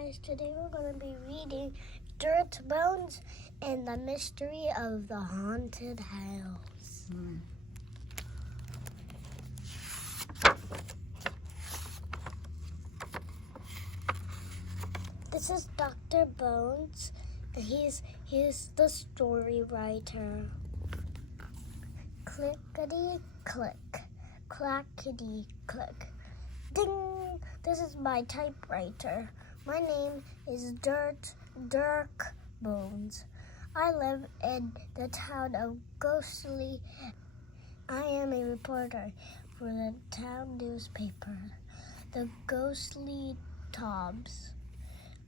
guys, today we're going to be reading Dirk Bones and the Mystery of the Haunted House. This is Dr. Bones. He's the story writer. Clickety click, clackety click. Ding! This is my typewriter. My name is Dirk Bones. I live in the town of Ghostly. I am a reporter for the town newspaper, the Ghostly Toms.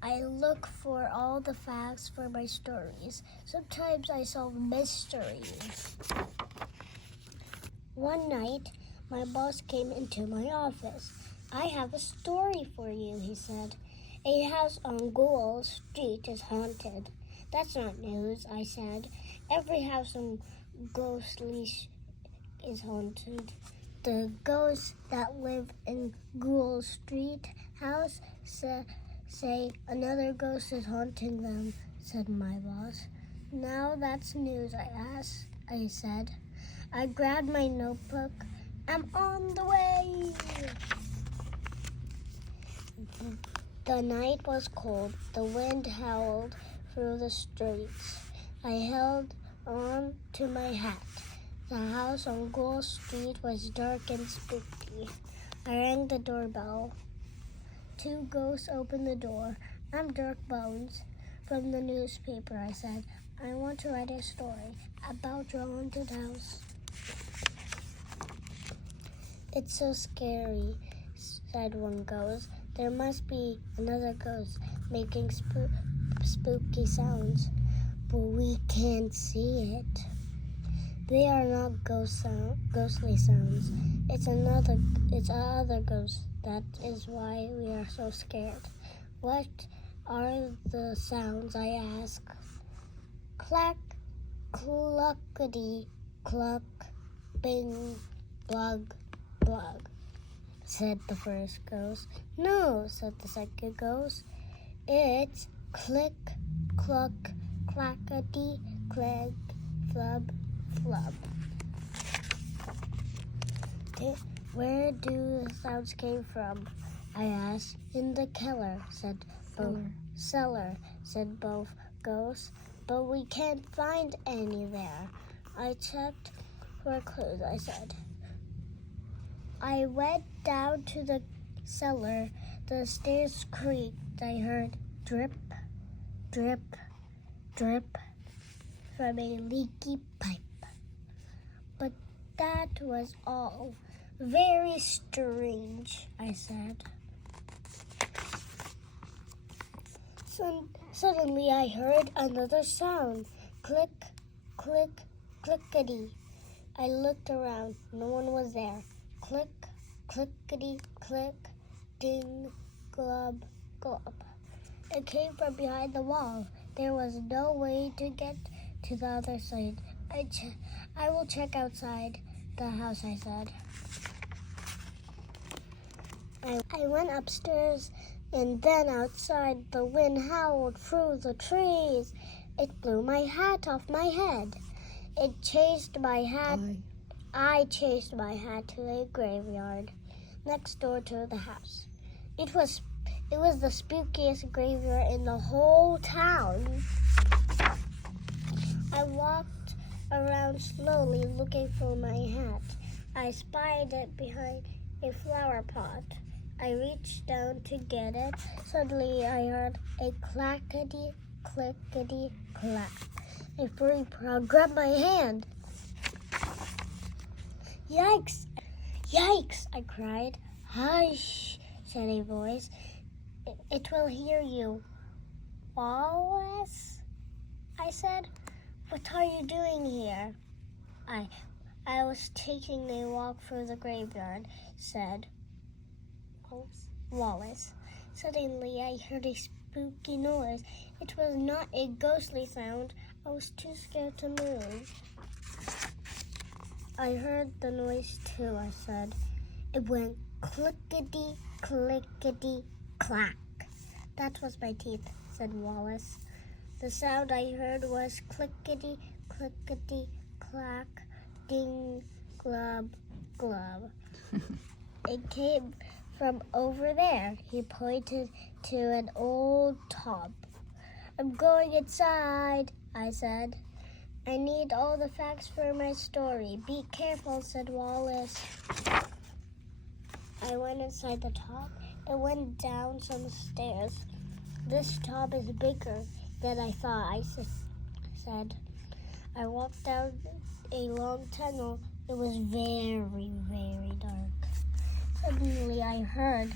I look for all the facts for my stories. Sometimes I solve mysteries. One night, my boss came into my office. "I have a story for you," he said. "A house on Gould Street is haunted." "That's not news," I said. "Every house on Ghostly is haunted. The ghosts that live in Gould Street house say another ghost is haunting them," said my boss. "Now that's news," I said. I grabbed my notebook. "I'm on the way." The night was cold. The wind howled through the streets. I held on to my hat. The house on Gould Street was dark and spooky. I rang the doorbell. Two ghosts opened the door. "I'm Dirk Bones from the newspaper," I said. "I want to write a story about your haunted house." "It's so scary," said one ghost. "There must be another ghost making spooky sounds, but we can't see it." "They are not ghostly sounds. It's another ghost. That is why we are so scared." "What are the sounds?" I asked. "Clack, cluckety, cluck, bing, blug, blug," said the first ghost. "No," said the second ghost. "It's click, cluck, clackety, click, flub, flub." "Where do the sounds came from?" I asked. "In the cellar, said both ghosts. "But we can't find any there." "I checked for clues," I said. I went down to the cellar. The stairs creaked. I heard drip, drip, drip from a leaky pipe. But that was all. "Very strange," I said. Suddenly I heard another sound. Click, click, clickety. I looked around. No one was there. Click, clickety, click, ding, glub, glub. It came from behind the wall. There was no way to get to the other side. I will check outside the house," I said. I went upstairs, and then outside the wind howled through the trees. It blew my hat off my head. I chased my hat to a graveyard next door to the house. It was the spookiest graveyard in the whole town. I walked around slowly looking for my hat. I spied it behind a flower pot. I reached down to get it. Suddenly I heard a clackety, clickety, clack. A furry paw grabbed my hand. "Yikes! Yikes!" I cried. "Hush!" said a voice. It will hear you." "Wallace?" I said. "What are you doing here?" I was taking a walk through the graveyard," said Wallace. Suddenly I heard a spooky noise. It was not a ghostly sound. I was too scared to move. "I heard the noise too," I said. "It went clickety, clickety, clack." That was my teeth, said Wallace. The sound I heard was clickety, clickety, clack, ding, glub, glub. It came from over there. He pointed to an old tub. I'm going inside, I said. I need all the facts for my story. Be careful, said Wallace. I went inside the tub and went down some stairs. This tub is bigger than I thought, I said. I walked down a long tunnel. It was very, very dark. Suddenly I heard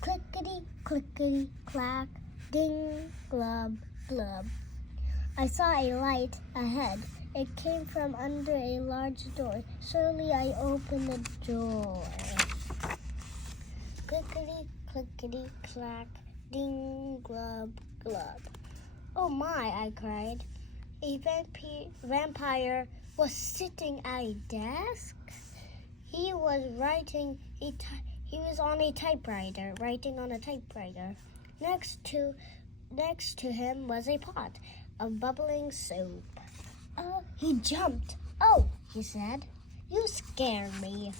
clickety, clickety, clack, ding, glub, glub. I saw a light ahead. It came from under a large door. Slowly I opened the door. Clickety, clickety, clack, ding, glub, glub. Oh my, I cried. A vampire was sitting at a desk. He was on a typewriter, writing on a typewriter. Next to him was a pot of bubbling soup. He jumped. Oh, he said. You scared me.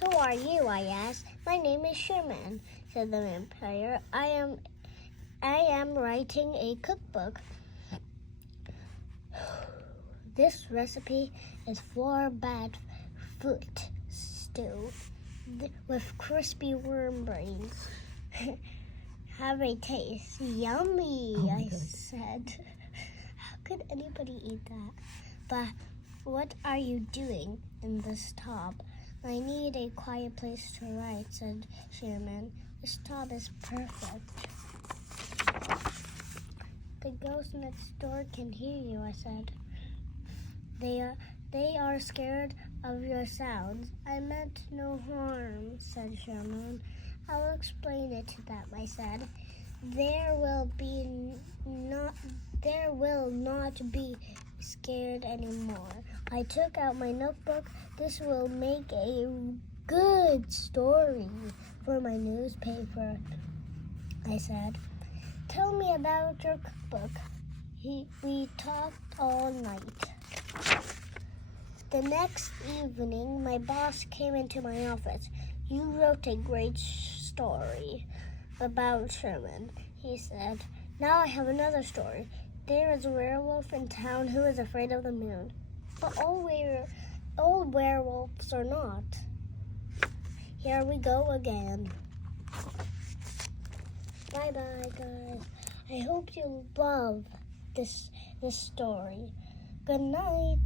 Who are you? I asked. My name is Sherman, said the vampire. I am writing a cookbook. This recipe is for bad foot stew with crispy worm brains. Have a taste. Yummy, I said. How could anybody eat that? But what are you doing in this tub? I need a quiet place to write, said Sherman. This tub is perfect. The ghost next door can hear you, I said. They are scared of your sounds. I meant no harm, said Sherman. I'll explain it to them, I said. There will not be scared anymore. I took out my notebook. This will make a good story for my newspaper, I said. Tell me about your cookbook. We talked all night. The next evening, my boss came into my office. You wrote a great story about Sherman, he said. Now I have another story. There is a werewolf in town who is afraid of the moon. But all werewolves are not. Here we go again. Bye-bye, guys. I hope you love this story. Good night.